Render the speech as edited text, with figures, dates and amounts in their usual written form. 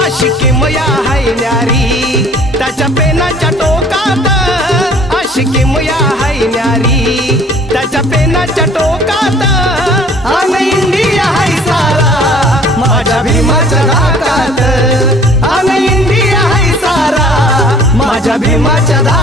आशिकी मया हाय न्यारी त्याच्या पेनाच्या टोकात, आशिकी मया हाय न्यारी त्याच्या पेनाच्या टोकात, अन इंडिया हाय सारा माझ्या भीमाच्या धाकात, अन इंडिया हाय सारा माझ्या भीमाच्या धाकात.